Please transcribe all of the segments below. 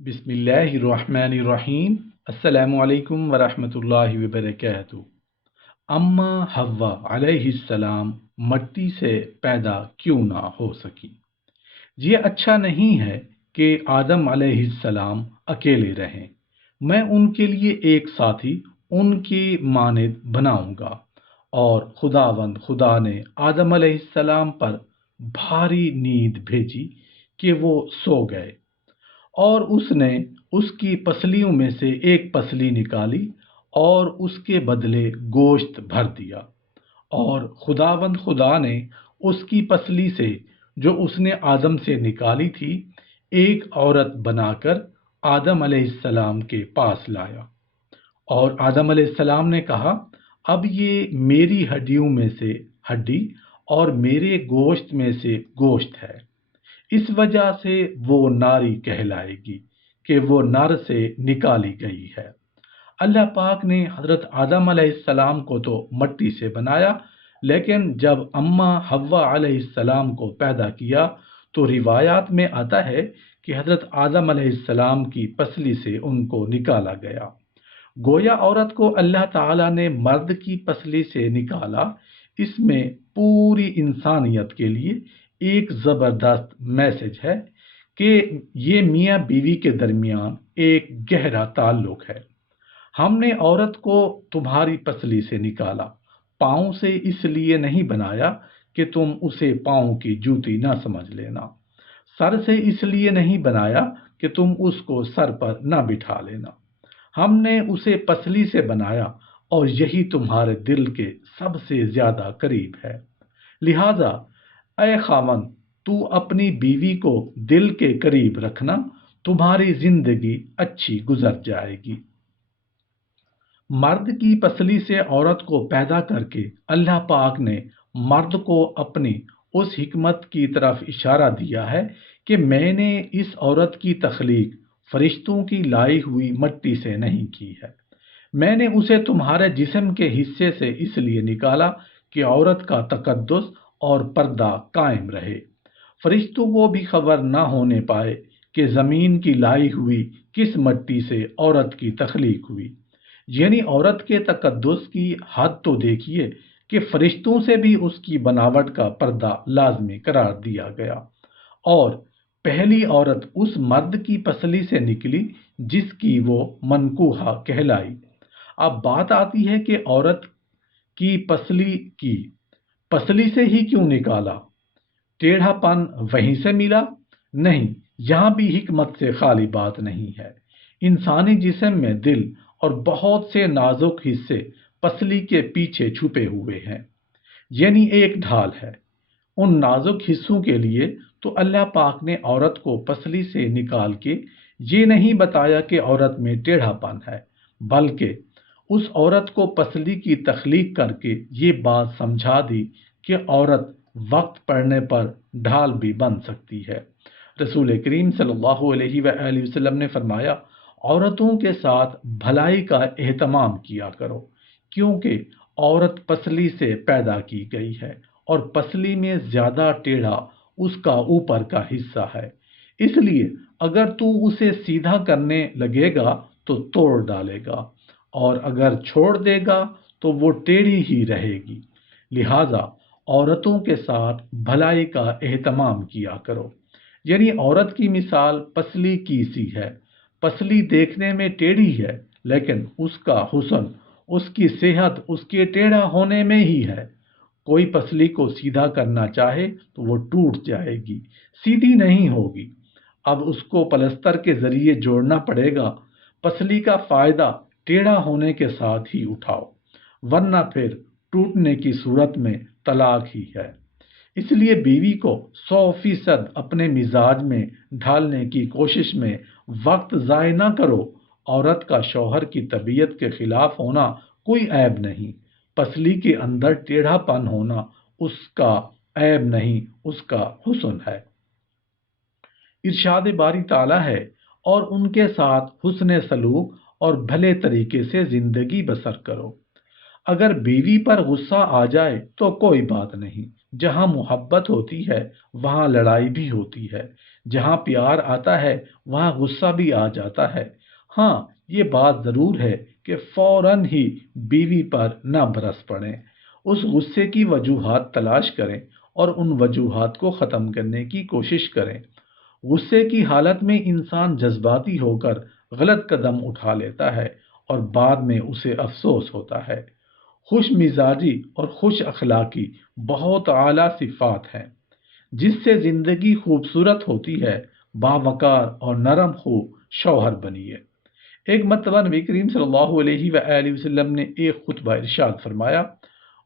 बिस्मिल्लाहिर्रहमानिर्रहीम। अस्सलामु अलैकुम वरहमतुल्लाहि वबरकातुहू। अम्मा हव्वा अलैहिस्सलाम मट्टी से पैदा क्यों ना हो सकी। ये अच्छा नहीं है कि आदम अलैहिस्सलाम अकेले रहें। मैं उनके लिए एक साथी उनकी मानद बनाऊंगा। और खुदा ने आदम अलैहिस्सलाम पर भारी नींद भेजी कि वो सो गए, और उसने उसकी पसलियों में से एक पसली निकाली और उसके बदले गोश्त भर दिया। और खुदा ने उसकी पसली से, जो उसने आदम से निकाली थी, एक औरत बनाकर आदम अलैहिस्सलाम के पास लाया। और आदम अलैहिस्सलाम ने कहा, अब ये मेरी हड्डियों में से हड्डी और मेरे गोश्त में से गोश्त है। इस वजह से वो नारी कहलाएगी कि वो नर से निकाली गई है। अल्लाह पाक ने हज़रत आदम अलैहिस्सलाम को तो मट्टी से बनाया, लेकिन जब अम्मा हव्वा अलैहिस्सलाम को पैदा किया तो रिवायात में आता है कि हज़रत आदम अलैहिस्सलाम की पसली से उनको निकाला गया। गोया औरत को अल्लाह ताला ने मर्द की पसली से निकाला। इसमें पूरी इंसानियत के लिए एक ज़बरदस्त मैसेज है कि ये मियाँ बीवी के दरमियान एक गहरा ताल्लुक है। हमने औरत को तुम्हारी पसली से निकाला, पाँव से इसलिए नहीं बनाया कि तुम उसे पाँव की जूती ना समझ लेना। सर से इसलिए नहीं बनाया कि तुम उसको सर पर ना बिठा लेना। हमने उसे पसली से बनाया, और यही तुम्हारे दिल के सबसे ज्यादा करीब है। लिहाजा ऐ खामन, तू अपनी बीवी को दिल के करीब रखना, तुम्हारी जिंदगी अच्छी गुजर जाएगी। मर्द की पसली से औरत को पैदा करके अल्लाह पाक ने मर्द को अपनी उस हिकमत की तरफ इशारा दिया है कि मैंने इस औरत की तख्लीक फरिश्तों की लाई हुई मट्टी से नहीं की है। मैंने उसे तुम्हारे जिस्म के हिस्से से इसलिए निकाला कि औरत का तकद्दुस और पर्दा कायम रहे। फरिश्तों को भी खबर ना होने पाए कि ज़मीन की लाई हुई किस मट्टी से औरत की तख्लीक हुई। यानी औरत के तकद्दुस की हद तो देखिए कि फरिश्तों से भी उसकी बनावट का पर्दा लाजमी करार दिया गया। और पहली औरत उस मर्द की पसली से निकली जिसकी वो मनकूहा कहलाई। अब बात आती है कि औरत की पसली से ही क्यों निकाला? टेढ़ापन वहीं से मिला? नहीं, यहाँ भी हिकमत से खाली बात नहीं है। इंसानी जिस्म में दिल और बहुत से नाजुक हिस्से पसली के पीछे छुपे हुए हैं, यानी एक ढाल है। उन नाजुक हिस्सों के लिए तो अल्लाह पाक ने औरत को पसली से निकाल के ये नहीं बताया कि औरत में टेढ़ापन है, बल्कि उस औरत को पसली की तख्लीक करके ये बात समझा दी कि औरत वक्त पड़ने पर ढाल भी बन सकती है। रसूल करीम सल्लल्लाहु अलैहि वसल्लम ने फरमाया, औरतों के साथ भलाई का एहतमाम किया करो, क्योंकि औरत पसली से पैदा की गई है और पसली में ज्यादा टेढ़ा उसका ऊपर का हिस्सा है। इसलिए अगर तू उसे सीधा करने लगेगा तो तोड़ डालेगा, और अगर छोड़ देगा तो वो टेढ़ी ही रहेगी। लिहाजा औरतों के साथ भलाई का एहतमाम किया करो। यानी औरत की मिसाल पसली की सी है। पसली देखने में टेढ़ी है, लेकिन उसका हुस्न, उसकी सेहत उसके टेढ़ा होने में ही है। कोई पसली को सीधा करना चाहे तो वो टूट जाएगी, सीधी नहीं होगी। अब उसको पलस्तर के जरिए जोड़ना पड़ेगा। पसली का फायदा टेढ़ा होने के साथ ही उठाओ, वरना फिर टूटने की सूरत में तलाक ही है। इसलिए बीवी को 100% अपने मिजाज में ढालने की कोशिश में वक्त ज़ाय ना करो। औरत का शौहर की तबीयत के खिलाफ होना कोई ऐब नहीं, पसली के अंदर टेढ़ापन होना उसका ऐब नहीं, उसका हुस्न है। इरशाद बारी ताला है, और उनके साथ हुस्न सलूक और भले तरीके से जिंदगी बसर करो। अगर बीवी पर गुस्सा आ जाए तो कोई बात नहीं, जहां मोहब्बत होती है वहां लड़ाई भी होती है। جہاں پیار آتا ہے وہاں غصہ بھی آ جاتا ہے۔ ہاں، یہ بات ضرور ہے کہ فوراً ہی بیوی پر نہ برس پڑیں، اس غصے کی وجوہات تلاش کریں اور ان وجوہات کو ختم کرنے کی کوشش کریں۔ غصے کی حالت میں انسان جذباتی ہو کر غلط قدم اٹھا لیتا ہے اور بعد میں اسے افسوس ہوتا ہے۔ خوش مزاجی اور خوش اخلاقی بہت اعلیٰ صفات ہیں جس سے زندگی خوبصورت ہوتی ہے۔ باوقار اور نرم خو شوہر بنیے۔ ایک مرتبہ نبی کریم صلی اللہ علیہ وآلہ وسلم نے ایک خطبہ ارشاد فرمایا۔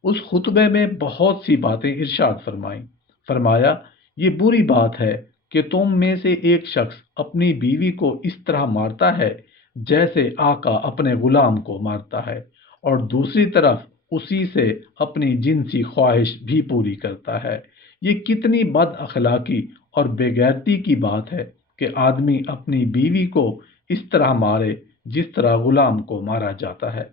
اس خطبے میں بہت سی باتیں ارشاد فرمائیں۔ فرمایا، یہ بری بات ہے کہ تم میں سے ایک شخص اپنی بیوی کو اس طرح مارتا ہے جیسے آقا اپنے غلام کو مارتا ہے، اور دوسری طرف اسی سے اپنی جنسی خواہش بھی پوری کرتا ہے۔ یہ کتنی بد اخلاقی اور بے غیرتی کی بات ہے کہ آدمی اپنی بیوی کو اس طرح مارے جس طرح غلام کو مارا جاتا ہے۔